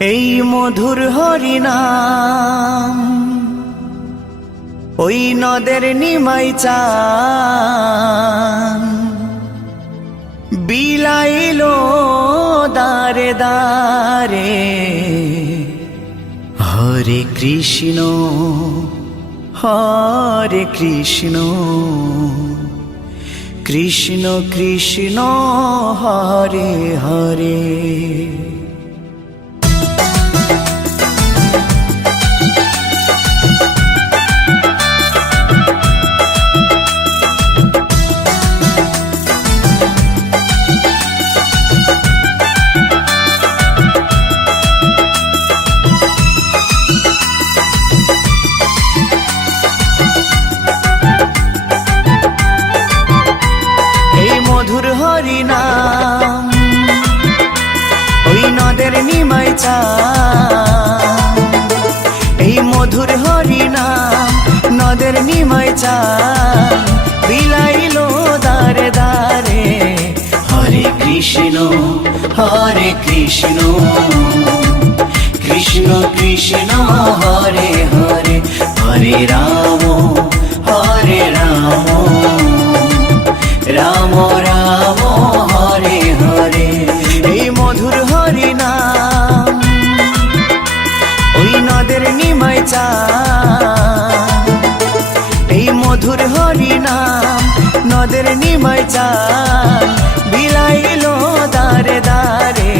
এই মধুর হরিনাম ওই নদের নিমাই চান বিলাইলো দারে দারে। হরে কৃষ্ণ হরে কৃষ্ণ কৃষ্ণ কৃষ্ণ হরে হরে। মধুর হরিনাম ওই নদের নিমাই চান, এই মধুর হরিনাম নদের নিমাই চান বিলাইলো দারে দারে। হরে কৃষ্ণ কৃষ্ণ কৃষ্ণ হরে হরে। হরে রাম রাম রাম হরে হরে। এই মধুর হরিনাম ওই নদের নিমাই চান, এই মধুর হরিনাম নদের নিমাই চান বিলাইলো দারে দারে।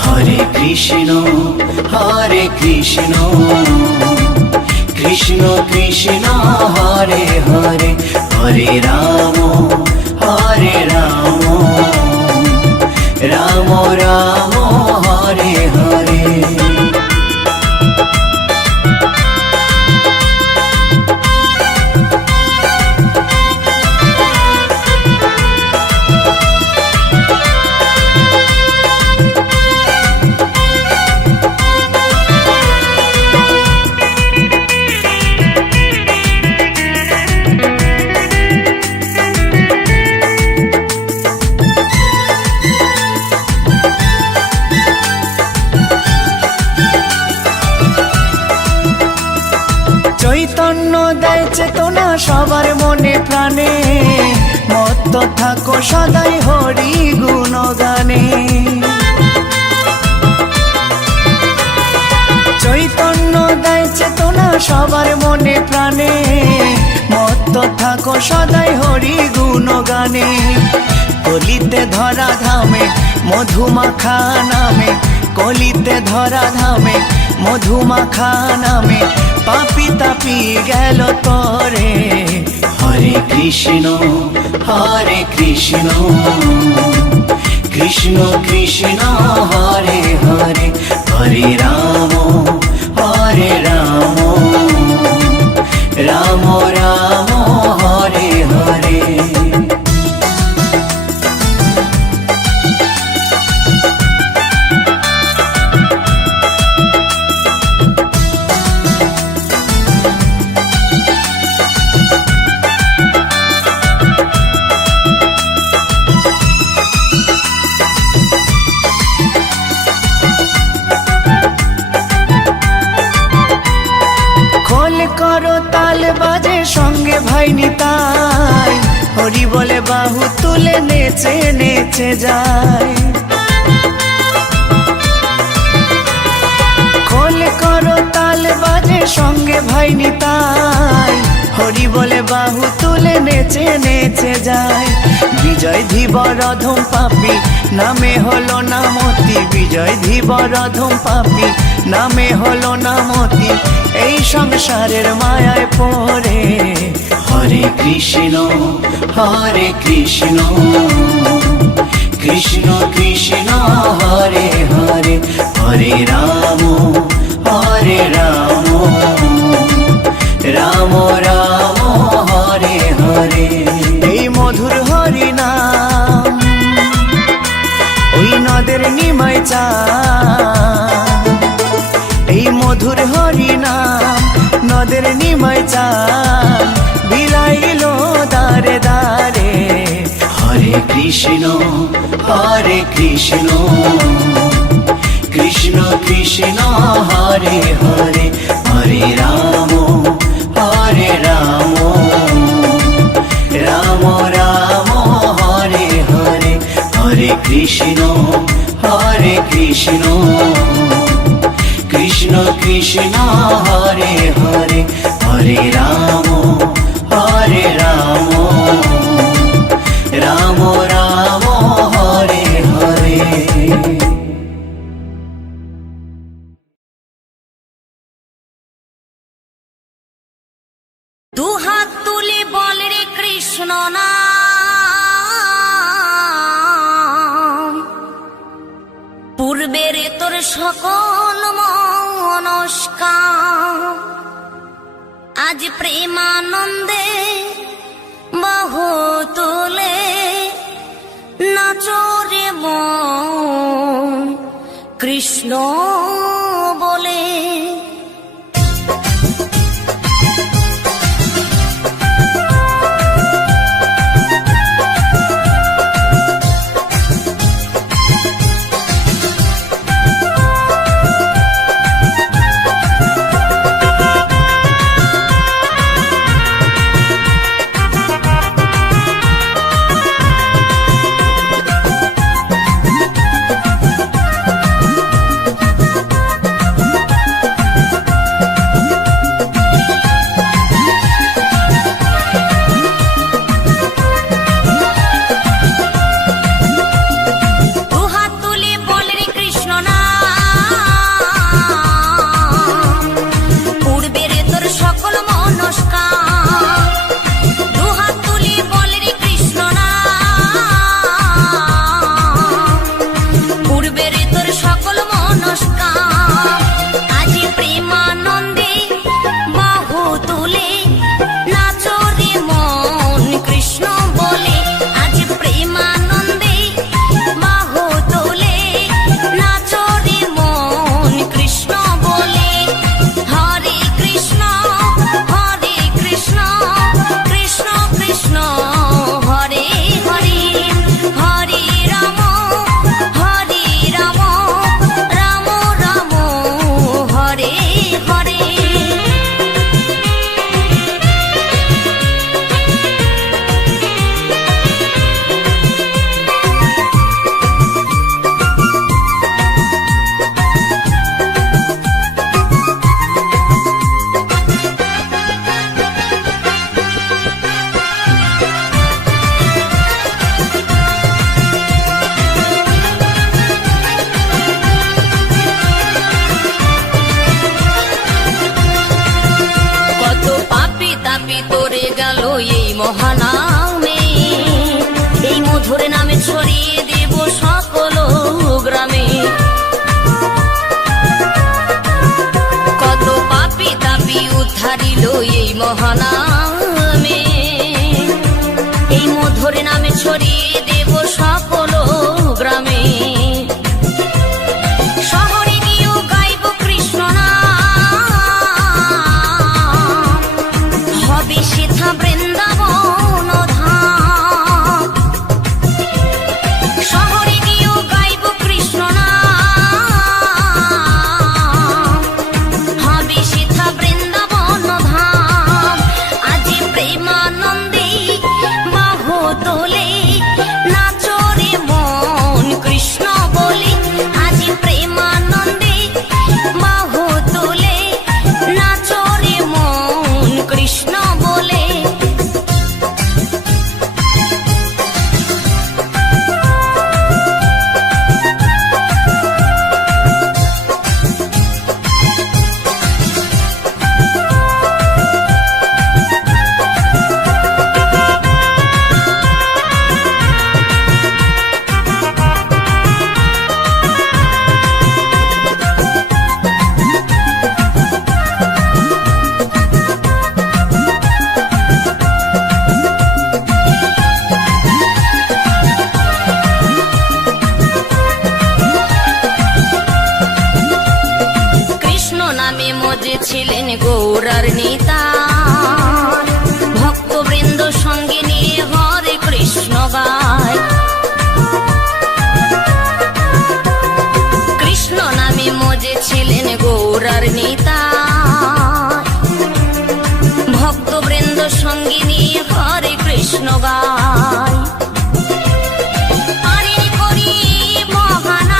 হরে কৃষ্ণ কৃষ্ণ কৃষ্ণ হরে হরে। হরে রাম রাম রাম হরে হরে। চৈতন্য দেয় চেতনা সবার মনে প্রাণে, মত্ত থাকো সদাই হরি গুণগানে। চৈতন্য দেয় চেতনা সবার মনে প্রাণে, মত্ত থাকো সদাই হরি গুণগানে। কলিতে ধরা ধামে মধুমাখা নামে, কলিতে ধরা ধামে মধুমাখা নামে পাপি তাপি গেল তরে। হরে কৃষ্ণ কৃষ্ণ কৃষ্ণ হরে হরে। হরে রাম রাম রাম হরে হরে। করো তাল বাজে সঙ্গে ভাই নিতাই, হরি বলে বাহু তুলে নেচে নেচে যায়। খোল করো তাল বাজে সঙ্গে ভাই নিতাই, হরি বলে বাহু তুলে নেচে নেচে যায়। বিজয় ধীবর অধম পাপী নামে হলো নামতি, বিজয় ধীবর অধম পাপী নামে হলো নামতি এই সংসারের মায়ায় পড়ে। হরে কৃষ্ণ কৃষ্ণ কৃষ্ণ হরে হরে। হরে রাম রাম রাম হরে হরে। এই মধুর হরিনাম ওই নদের নিমাই চান, এই মধুর হরিনাম নদের নিমাই চান বিলাইলো দারে দারে। হরে কৃষ্ণ কৃষ্ণ কৃষ্ণ কৃষ্ণ হরে হরে হরে রাম রাম রাম হরে হরে হরে কৃষ্ণ কৃষ্ণ কৃষ্ণ হরে হরে হরে রাম রাম রাম হরে হরে। দু হাত তুলে বল রে কৃষ্ণ নাম, পূর্বের তোর সকল মনস্কাম আজ প্রেমানন্দে বাহু তুলে নাচরে মন কৃষ্ণ বলে। মহানামে এই মধুর নামে ছড়িয়ে দেব সকল গ্রামে। কত পাপী তাপী উদ্ধারিল এই মহানামে, এই মধুর নামে ছড়িয়ে দেব সকল গ্রামে। শহরে গিয়েও গাইব কৃষ্ণ নাম, হবে সেথা বৃন্দাবন ধাম। শহরে গিয়েও গাইব কৃষ্ণ নাম, হবে সেথা বৃন্দাবন ধাম। আজ প্রেমানন্দে বাহু তোলে নাচরে মন কৃষ্ণ বলে। আজ প্রেমানন্দে বাহু তোলে নাচরে মন কৃষ্ণ বলে। কৃষ্ণ নামে মজে ছিলেন গৌরার নিতাই, ভক্তবৃন্দ সঙ্গে নিয়ে হরে কৃষ্ণ গায়। কৃষ্ণ নামে গৌরার নিতাই। ভক্তবৃন্দ সঙ্গে নিয়ে হরে কৃষ্ণ গায়। আরে করি মহানাম,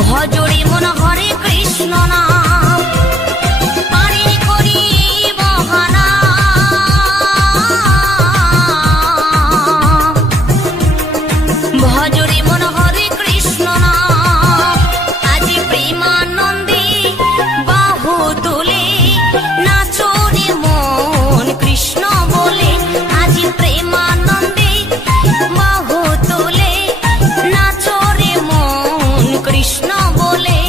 ভজরি মন হরে কৃষ্ণ নাম। আরে করি মহানাম, ভজরি মন হরে কৃষ্ণ নাম। আজি প্রেমানন্দে বাহু তুলে নাচরে মন কৃষ্ণ বলে। আজি প্রেমানন্দে বাহু তুলে নাচরে মন কৃষ্ণ বলে।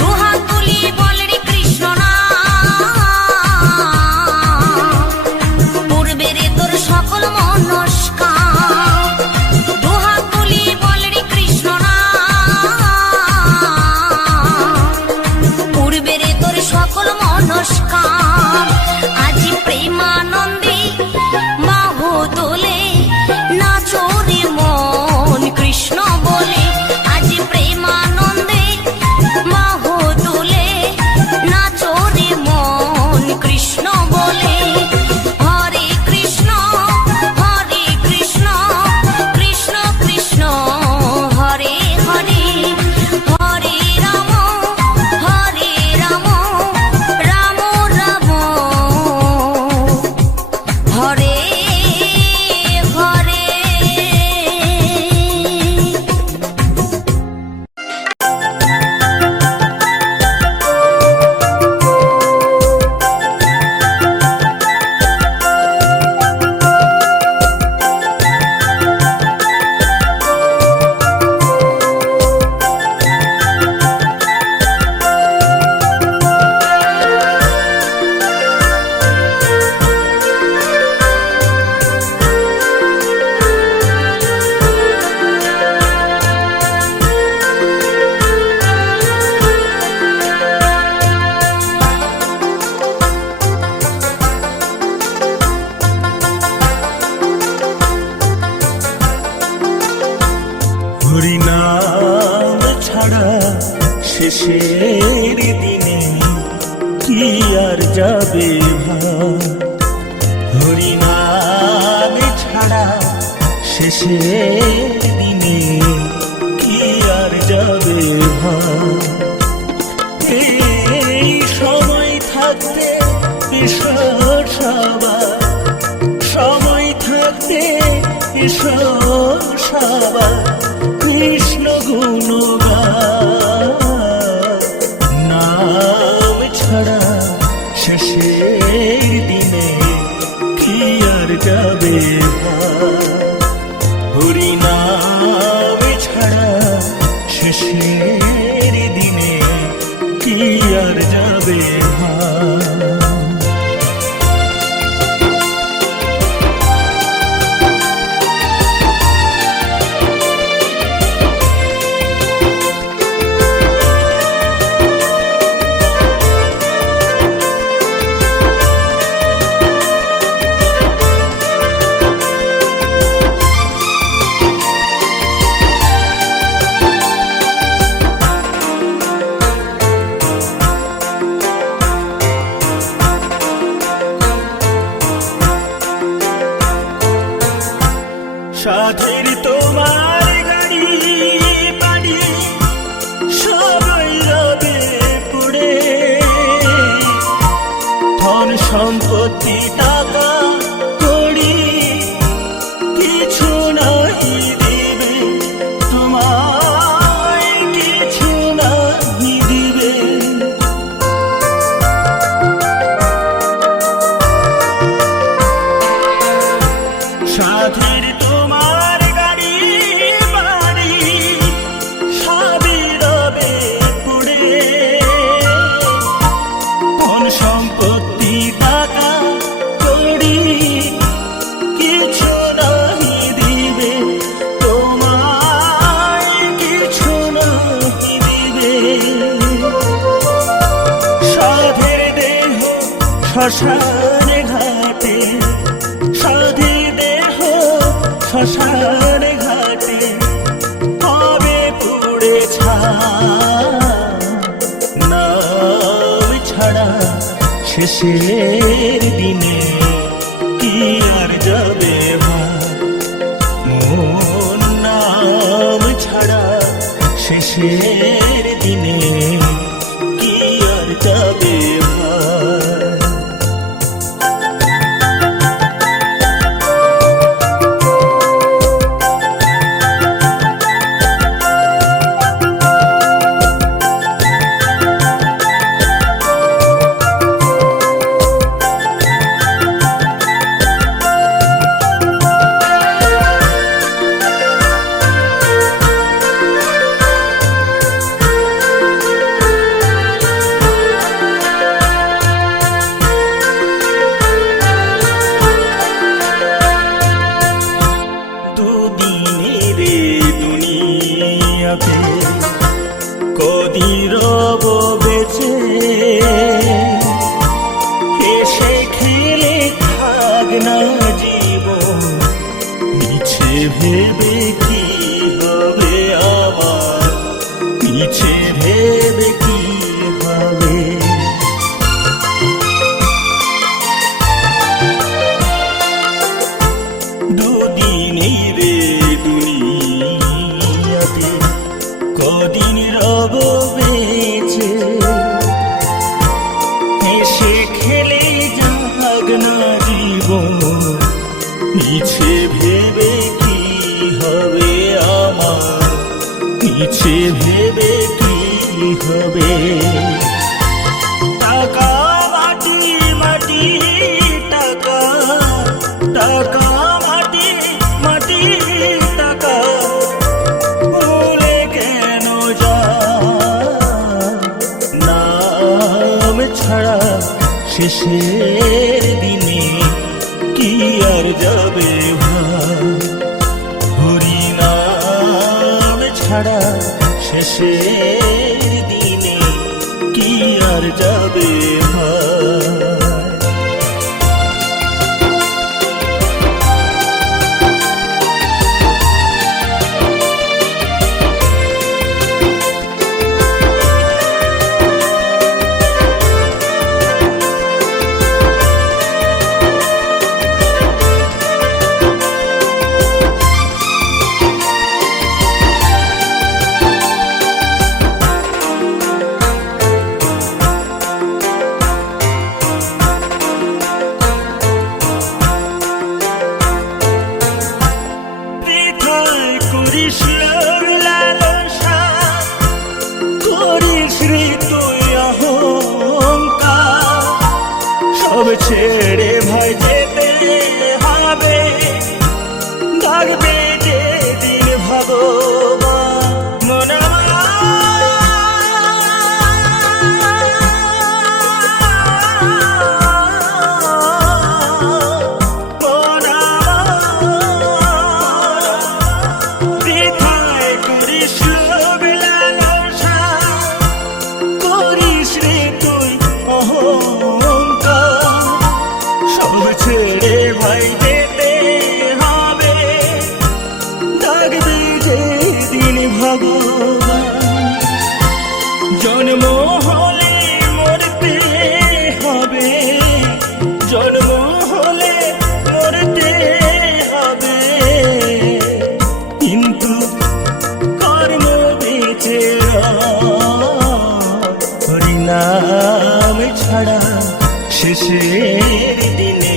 দুহাত তুলি বলে রে কৃষ্ণ নাম, পূর্বের তোর সকল মনস্কাম। দুহাত তুলি বলে রে কৃষ্ণ নাম, পূর্বের তোর সকল মনস্কাম। আজি প্রেমানন্দে বাহু তোলে নাচরে মন কৃষ্ণ বলে। আজি প্রেমানন্দে বাহু তোলে নাচরে মন কৃষ্ণ বলে। হরে কৃষ্ণ কৃষ্ণ কৃষ্ণ হরে হরে। হরে রাম রাম রাম হরে হরে। হরিনাম ছাড়া শেষের দিনে কি আর যাবে ভাই। হরিনাম ছাড়া শেষের দিনে কি আর যাবে ভাই। এই সময় থাকতে ঈশ্বর সবার, সময় থাকতে ঈশ্বর সবার কৃষ্ণ গুণগান। নাম ছাড়া শেষের দিনে কি আর যাবে ভাই। হরিনাম ছাড়া শেষের দিনে কি আর যাবে ভাই। সাধের তোমার গাড়ি বাড়ি সবাই রবে পুড়ে। ধন সম্পত্তি টাকা কড়ি কিছু নাই দিবে তোমায়, কিছু নাই দিবে। সাধের তোমার গাড়ি বাড়ি সবই রবে পুড়ে। ধন সম্পত্তি টাকা কড়ি কিছু নাই দিবে তোমায়, কিছু নাই দিবে। সাধের দেহ শ্মশান ঘাটে, সাধের দেহ শ্মশান ঘাটে। শেষের দিনে কি আর যাবে ভাই, মন নাম ছাড়া শেষের দিনে কি আর যাবে ভাই। কদিন রব বেঁচে এসে খেলে থাক না জীবন, মিছে ভেবে কি হবে আমার, মিছে ভেবে কি হবে। দুদিনই রে দুনিয়াতে কদিন রব বেঁচে এসে খেলে যাক না জীবন, মিছে ভেবে কি হবে আমার, মিছে ভেবে কি হবে। টাকা মাটি মাটি টাকা, টাকা মাটি মাটি টাকা, ভুলে কেন যা নাম ছাড়া শেষের দিনে কি আর যাবে ভাই, হরি নাম ছাড়া শেষের দিনে কি আর যাবে ভাই। করিস লালসা, করিস রে তুই অহংকার, সব ছেড়ে ভাই যেতে হবে, থাকবে যে দিন ভগবান মনা। ছেড়ে ভাই যেতে হবে, থাকবে যে দিন ভগবান, জন্ম হলে মরতে হবে, জন্ম হলে মরতে হবে, কিন্তু কর্ম বেঁচে হরি নাম ছাড়া শেষের দিনে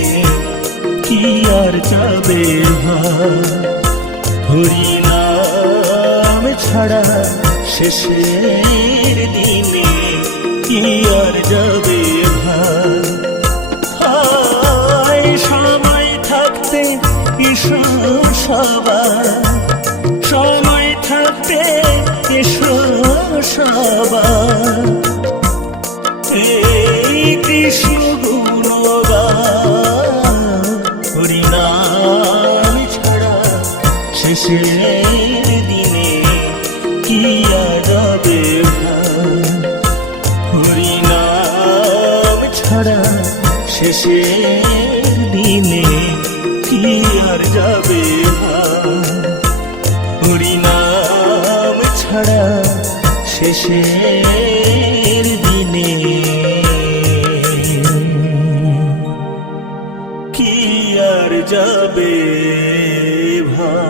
কি আর যাবে ভাই, হরি নাম ছাড়া শেষের দিনে কি আর যাবে ভাই। সময় থাকতে ঈশ্বর সবার, সময় থাকতে ঈশ্বর সবার, এই কৃষ্ণ গুণগান, হরি নাম ছাড়া শেষের দিনে কি আর যাবে ভাই, হরি নাম ছাড়া শেষের দিনে কি আর যাবে ভাই, হরি নাম ছাড়া শেষের দিনে যাবে ভাই।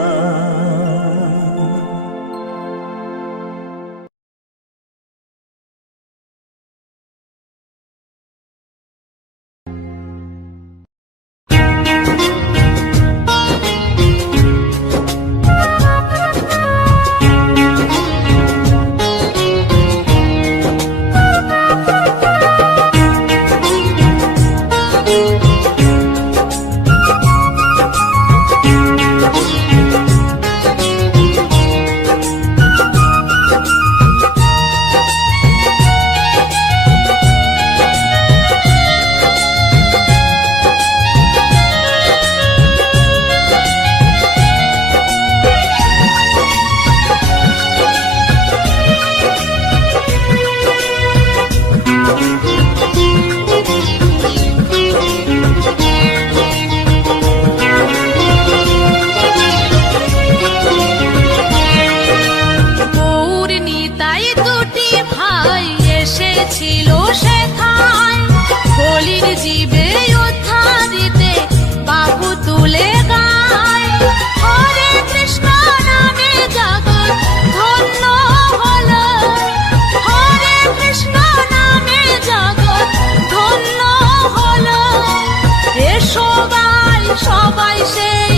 সবাই সেই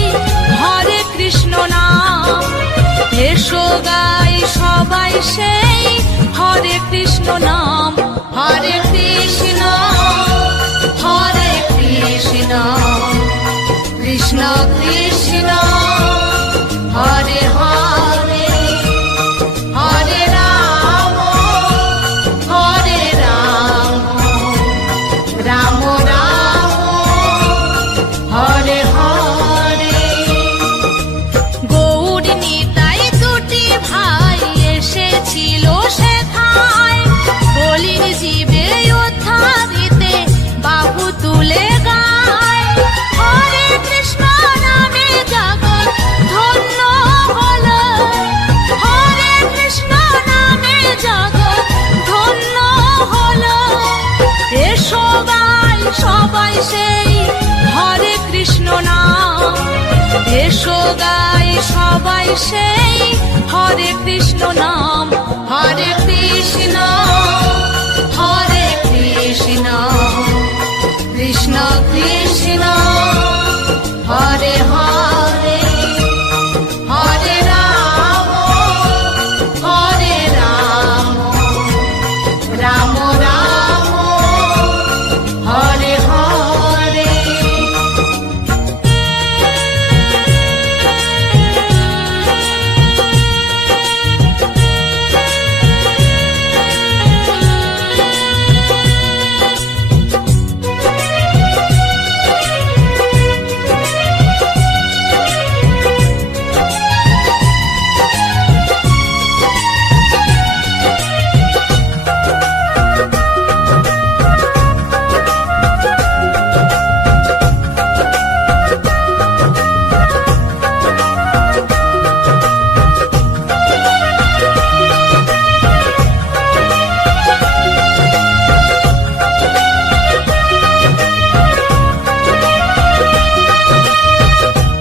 হরে কৃষ্ণ নাম, এসো গাই সবাই সেই হরে কৃষ্ণ নাম। হরে কৃষ্ণ হরে কৃষ্ণ কৃষ্ণ কৃষ্ণ হরে হরে, হরে রাম হরে রাম রাম রাম হরে হরে। গৌর নিতাই দুটি ভাই এসেছিল সেথায়, বলির জীবে উদ্ধারিতে বাহু তুলে গায়। হরে কৃষ্ণ নামে জগৎ ধন্য হলো, হরে কৃষ্ণ নামে জগৎ ধন্য হলো। এসো গাই সবাই সেই হরে কৃষ্ণ নাম, এসো গাই সবাই সেই হরে কৃষ্ণ নাম। হরে কৃষ্ণ হরে কৃষ্ণ কৃষ্ণ কৃষ্ণ হরে হরে, হরে রাম হরে রাম রাম রাম হরে হরে।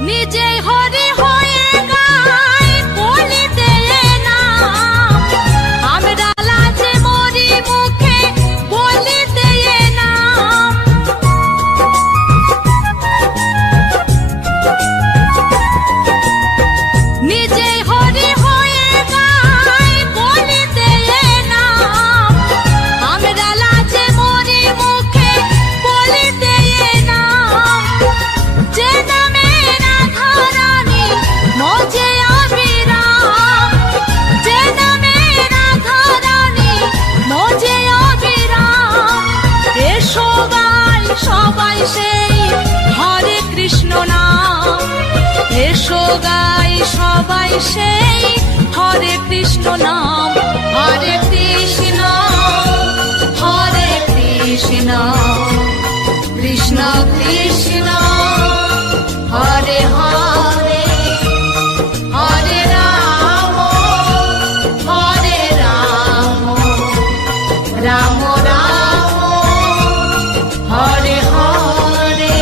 নিজে হরি হয়ে গাই বলিতে নাম, আমরা লাজে মরি মুখে বলিতে নাম। নিজে হরি হয়ে গাই বলিতে নাম, আমরা লাজে মরি মুখে বলিতে নাম। যে নামে রাধা রানী মজে অবিরাম, যে নামে রাধা রানী মজে অবিরাম। এসো গাই সবাই সেই হরে কৃষ্ণ নাম, এসো গাই সবাই সেই হরে কৃষ্ণ নাম। হরে কৃষ্ণ হরে কৃষ্ণ কৃষ্ণ কৃষ্ণ হরে হরে, হরে রাম হরে রাম রাম রাম হরে হরে।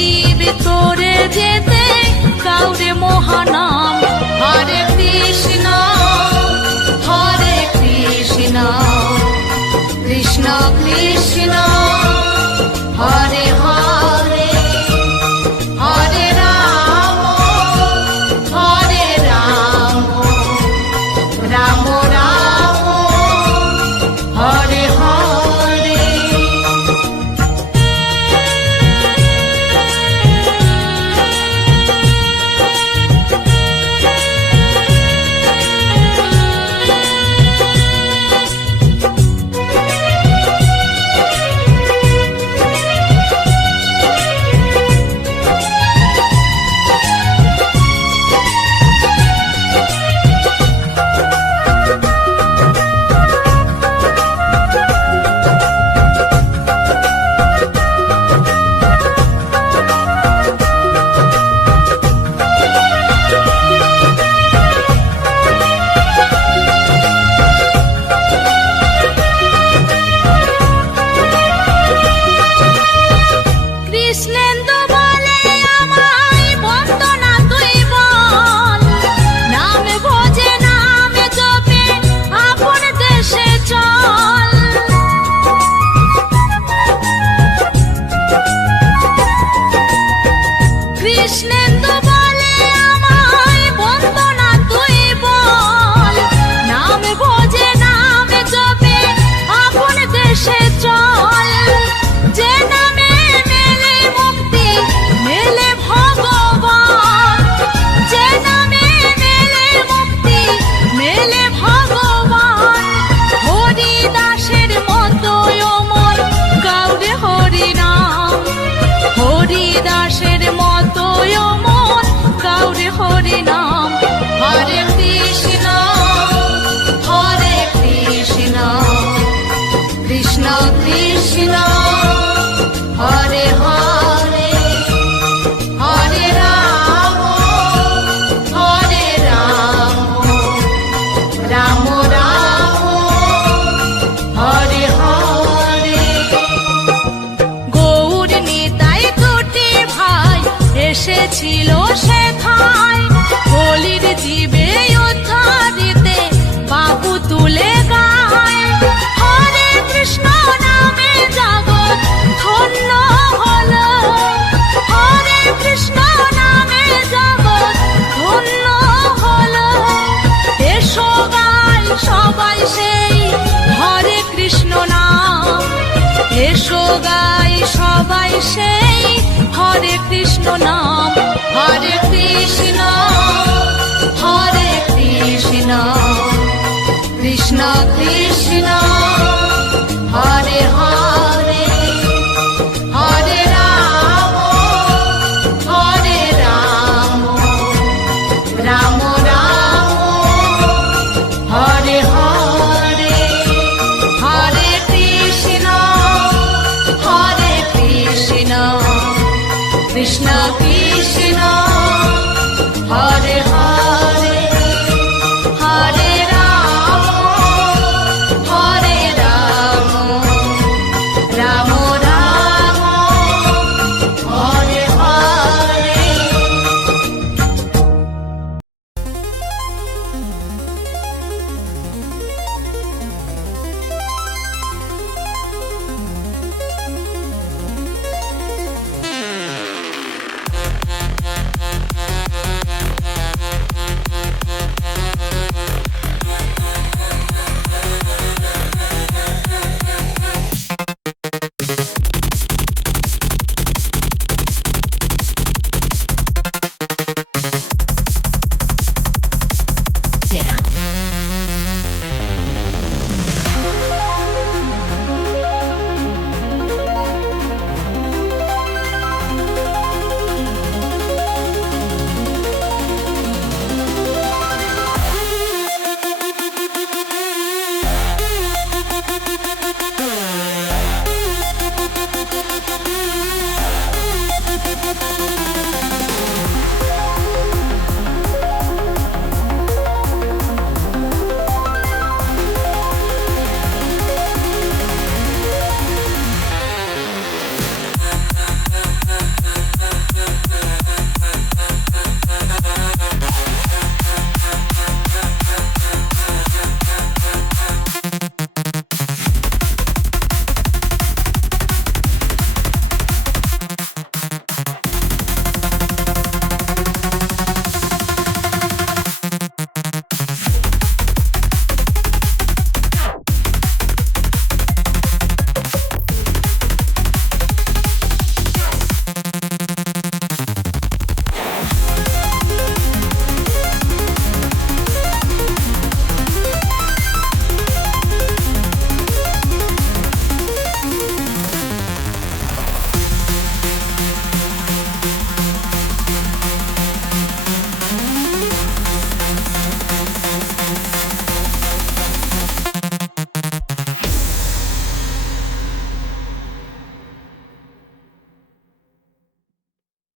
জীব তোরে যেতে কাউরে মহানাম। হরে কৃষ্ণ কৃষ্ণ কৃষ্ণ হরে হরে, হরে রাম রাম রাম হরে হরে। কৃষ্ণেন্দু বলে আমায় বন্দনা তুই বল, নাম ভোজে নাম জপে আপন দেশে চল। কৃষ্ণেন্দু বলে আমায় বন্দনা তুই বল, নাম ভোজে নাম জপে আপন দেশে চল। যে নামে মেলে মুক্তি মেলে ভগবান, যে নামে মেলে মুক্তি মেলে ভগবান। হরি দাসের মতো অমর কাউরে হরি নাম, হরি দাসের মতো অমর কাউরে হরি নাম। হরে কৃষ্ণ কৃষ্ণ কৃষ্ণ হরে হরে, হরে রাম রাম রাম হরে হরে। গৌর নিতাই দুটি ভাই এসেছিল সেথায়, কলির জীবে উদ্ধারিতে বাহু তুলে গায়। হরে কৃষ্ণ নামে জগৎ ধন্য হলো, হরে কৃষ্ণ নামে জগৎ ধন্য হলো। এসো গাই সবাই সেই হরে কৃষ্ণ নাম, এসো গাই সবাই সেই হরে কৃষ্ণ নাম। হরে কৃষ্ণ কৃষ্ণ কৃষ্ণ